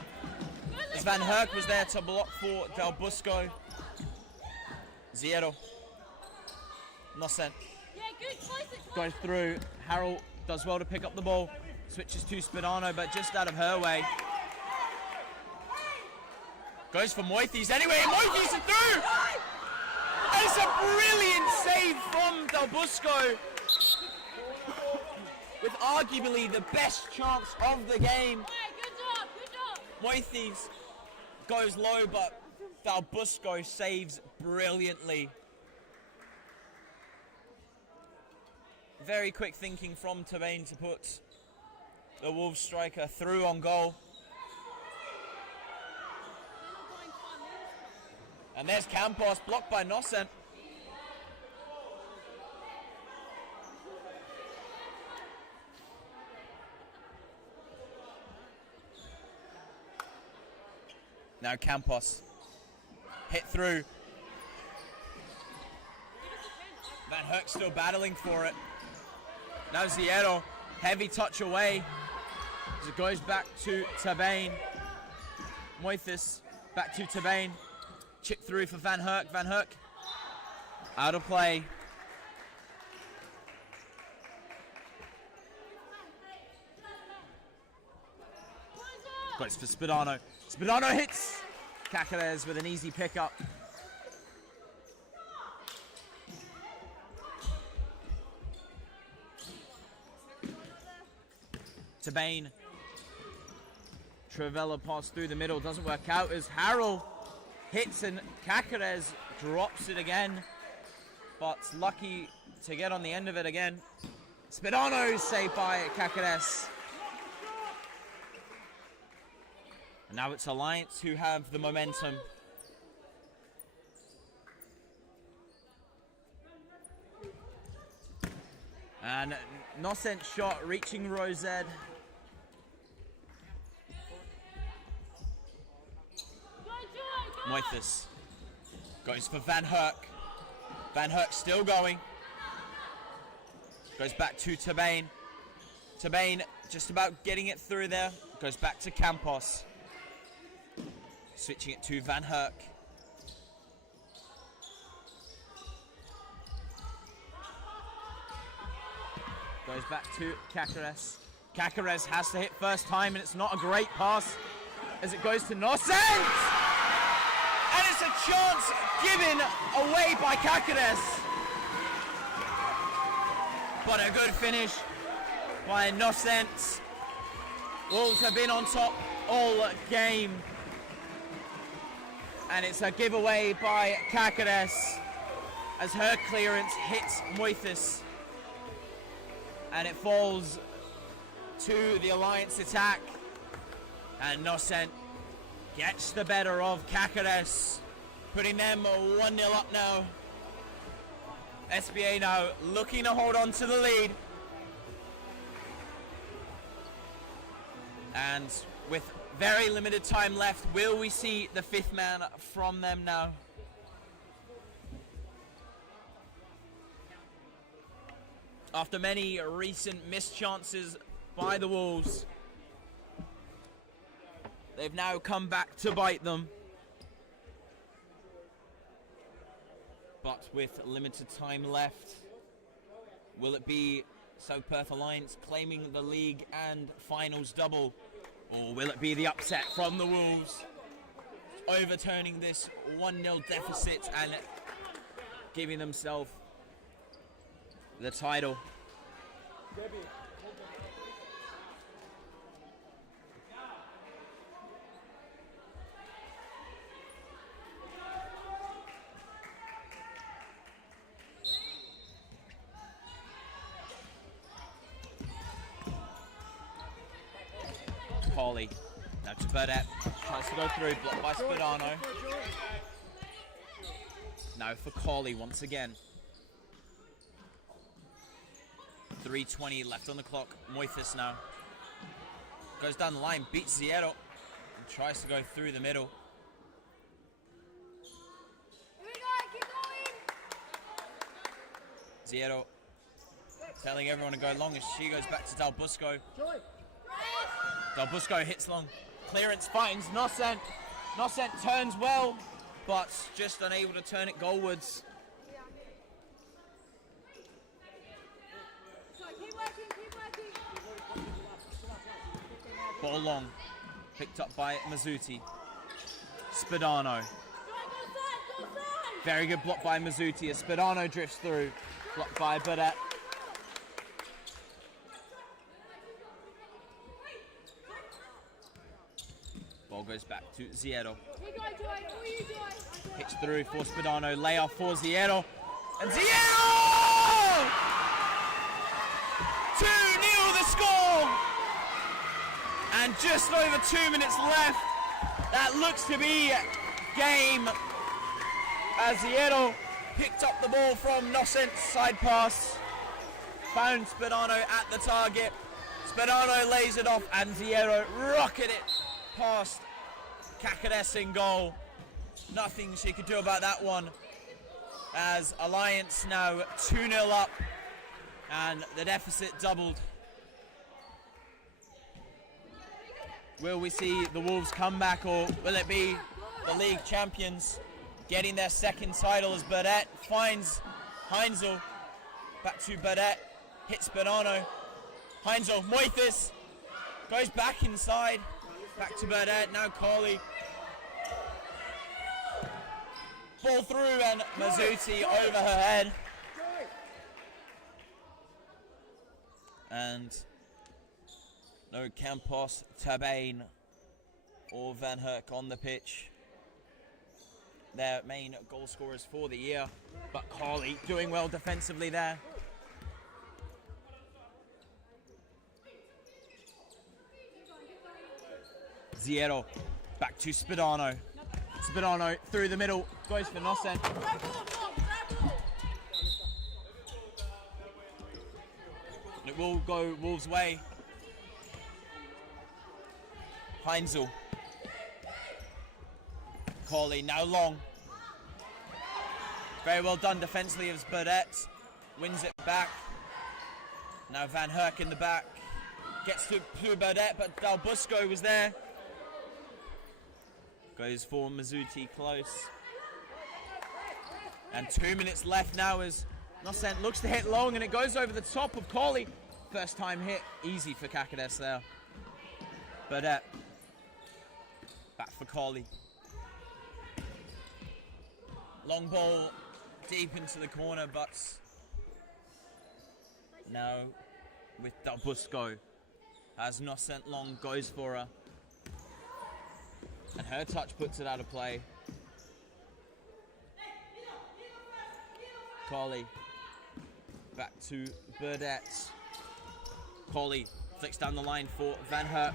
As Van Herk was there to block for Del Busco. Ziero. Nocent. Goes through. Harrell does well to pick up the ball. Switches to Spadano, but just out of her way. Goes for Moithis anyway, and Moithis is through! And it's a brilliant save from Del Busco. With arguably the best chance of the game. Moithis goes low, but Del Busco saves brilliantly. Very quick thinking from Tabane to put the Wolves striker through on goal. And there's Campos, blocked by Nocent. Now Campos, hit through. Van Herk still battling for it. Now Ziero, heavy touch away. As it goes back to Tabane. Moithis, back to Tabane. Chip through for Van Herk. Van Herk, out of play. Goes for Spadano. Spadano hits Cacares with an easy pickup. Tabane. Travella pass through the middle, doesn't work out as Harrell hits and Cacares drops it again, but lucky to get on the end of it again. Spadano saved by Cacares. And now it's Alliance who have the momentum. And Nocent shot reaching Rosed. Moithis goes for Van Herk. Van Herk still going. Goes back to Tabane. Tabane just about getting it through there. Goes back to Campos. Switching it to Van Herk. Goes back to Cacares. Cacares has to hit first time, and it's not a great pass as it goes to Nocent! And it's a chance given away by Cacares. But a good finish by Nocent. Wolves have been on top all game. And it's a giveaway by Cacares as her clearance hits Moithis. And it falls to the Alliance attack. And Nocent gets the better of Cacares, putting them 1-0 up now. SBA now looking to hold on to the lead. And with very limited time left, will we see the fifth man from them now? After many recent missed chances by the Wolves, they've now come back to bite them. But with limited time left, will it be South Perth Alliance claiming the league and finals double? Or will it be the upset from the Wolves, overturning this 1-0 deficit and giving themselves the title? Pauly, now to Burdett, tries to go through, blocked by Spadano. Now for Cawley once again. 3:20 left on the clock. Moithis now goes down the line, beats Zierro, and tries to go through the middle. Zierro telling everyone to go long as she goes back to Del Busco. Del Busco hits long. Clearance finds Noscent. Noscent turns well, but just unable to turn it goalwards. Ball long. Picked up by Mazzuti. Spadano. Very good block by Mazzuti as Spadano drifts through. Blocked by Burdett. Ball goes back to Zierro. Pitch through for Spadano. Layoff for Zierro. And Zierro! 2-0 the score! And just over 2 minutes left. That looks to be game as Zierro picked up the ball from Noscent's side pass. Found Spadano at the target. Spadano lays it off and Zierro rocketed it past Kakades in goal. Nothing she could do about that one as Alliance now 2-0 up and the deficit doubled. Will we see the Wolves come back or will it be the league champions getting their second title as Burdett finds Heinzel. Back to Burdett, hits Spadano. Heinzel, Moithis goes back inside. Back to Burdett, now Cawley. Ball through and Mazzuti over her head. And no Campos, Tabane or Van Herk on the pitch. Their main goal scorers for the year. But Cawley doing well defensively there. Zierro, back to Spadano. Spadano through the middle, goes for Noscent. It will go Wolves' way. Heinzel. Cawley now long. Very well done defensively as Burdett wins it back. Now Van Herk in the back. Gets to Burdett, but Del Busco was there. Goes for Mazzuti close. And 2 minutes left now as Noscent looks to hit long and it goes over the top of Cawley. First time hit, easy for Kakades there. Burdett. Back for Cawley. Long ball deep into the corner, but now with Del Busco as Noscent long goes for her. And her touch puts it out of play. Cawley back to Burdett. Cawley flicks down the line for Van Herk.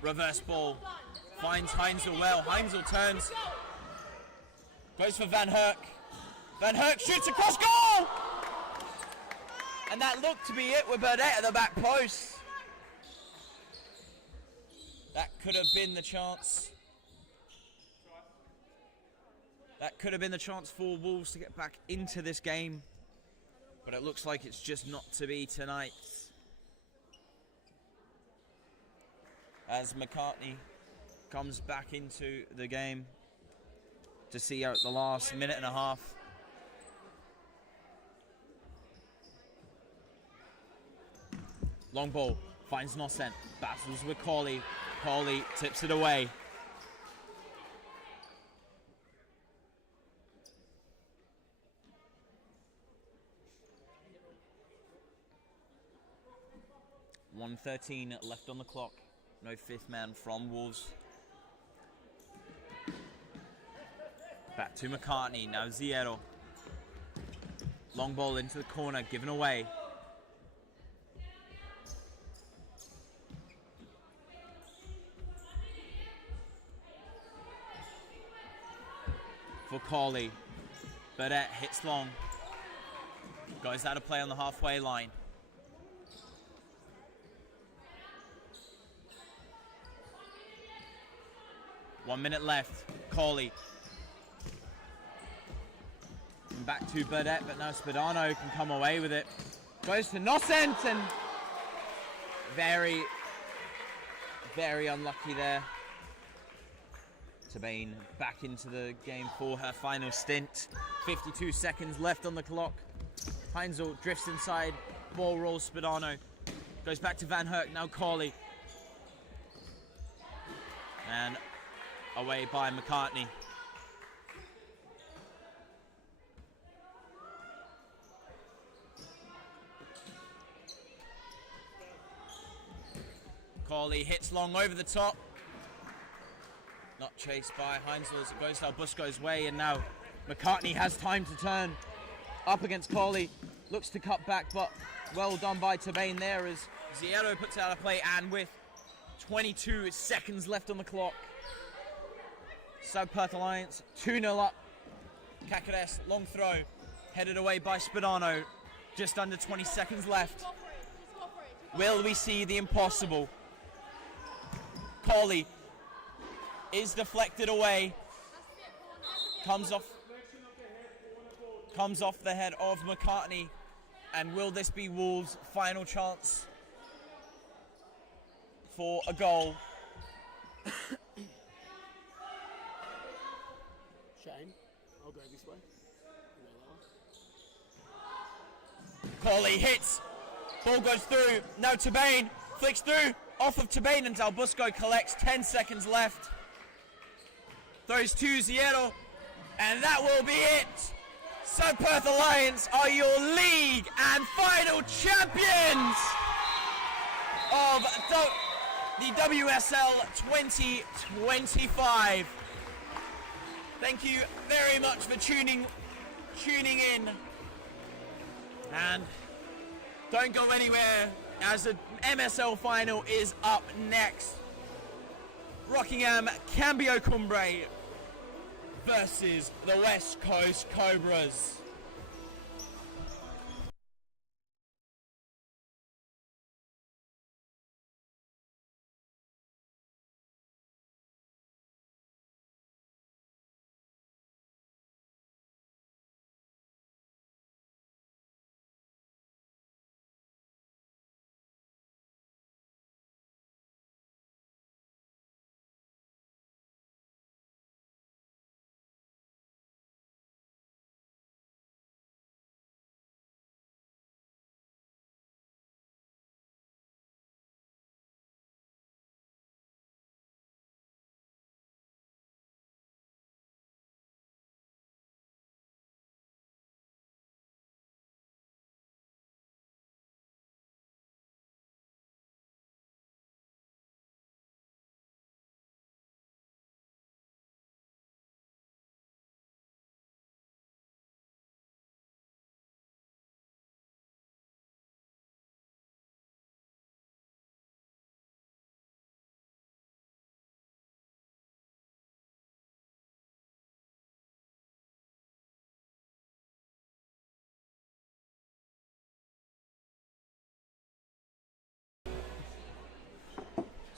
Reverse ball. Finds Heinzel well. Heinzel turns. Goes for Van Herk. Van Herk shoots across goal! And that looked to be it with Burdett at the back post. That could have been the chance. That could have been the chance for Wolves to get back into this game. but it looks like it's just not to be tonight. As McCartney comes back into the game to see out the last minute and a half. Long ball, finds Nosen, battles with Corley. Corley tips it away. .113 left on the clock. No fifth man from Wolves. Back to McCartney, now Ziero. Long ball into the corner, given away. For Corley. Burdett hits long. Goes out of play on the halfway line. One minute left. Corley. And back to Burdett, but now Spadano can come away with it. Goes to Nocent, and very, very unlucky there. Tabane back into the game for her final stint. 52 seconds left on the clock. Heinzel drifts inside. Ball rolls Spadano. Goes back to Van Herk, now Corley. And away by McCartney. Corley hits long over the top. Not chased by Heinzel as it goes Albusco's way, and now McCartney has time to turn up against Corley. Looks to cut back, but well done by Tabane there as Ziero puts it out of play, and with 22 seconds left on the clock, South Perth Alliance 2-0 up. Cacares, long throw, headed away by Spadano. Just under 20 seconds left. Will we see the impossible? Corley is deflected away. Comes off the head of McCartney. And will this be Wolves' final chance for a goal? Shane, I'll go this way. Corley hits. Ball goes through. Now Tabane flicks through. Off of Tabane, and Albusco collects. 10 seconds left. Throws to Ziero. And that will be it. South Perth Alliance are your league and final champions of the WSL 2025. Thank you very much for tuning in. And don't go anywhere as the MSL final is up next. Rockingham Cambio Cumbre versus the West Coast Cobras.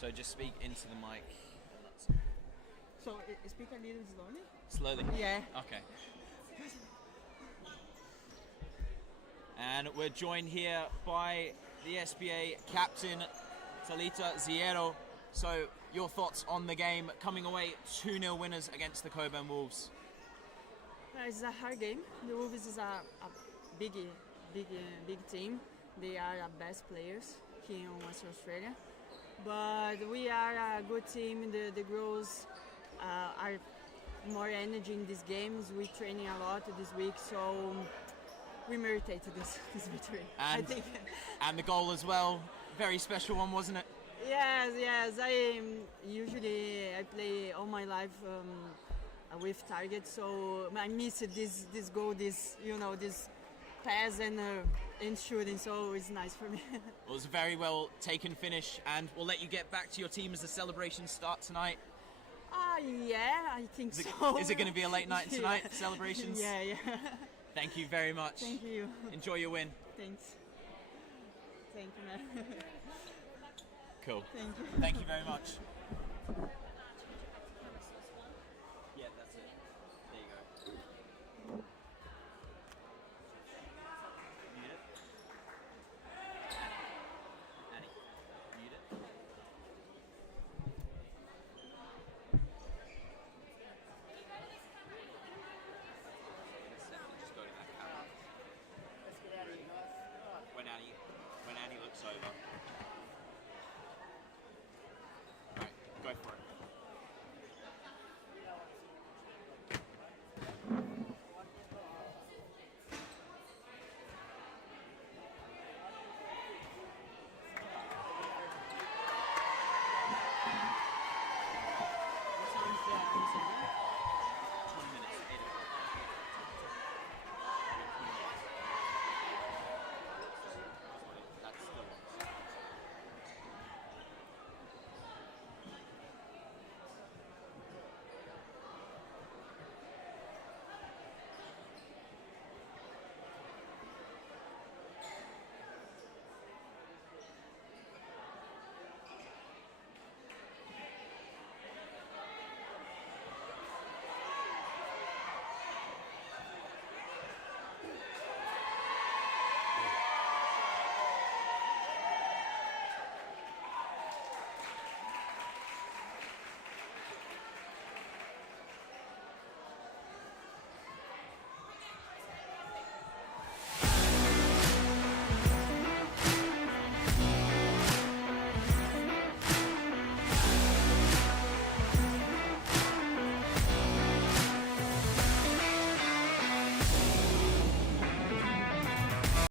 So just speak into the mic. So speak a little slowly? Slowly? Yeah. Okay. And we're joined here by the SBA captain, Talita Ziero. So, your thoughts on the game, coming away 2-0 winners against the Cockburn Wolves? It's a hard game. The Wolves is a big team. They are the best players here in Western Australia. But we are a good team. The girls are more energy in these games. We're training a lot this week, so we merited this victory. And, I think. And the goal as well, very special one, wasn't it? Yes. I usually play all my life with target, so I missed this goal, this pass and shooting, so it's nice for me. It was a very well taken finish, and we'll let you get back to your team as the celebrations start tonight. Yeah, I think so. Is it going to be a late night tonight, celebrations? Yeah. Thank you very much. Thank you. Enjoy your win. Thanks. Thank you, man. Cool. Thank you. Thank you very much.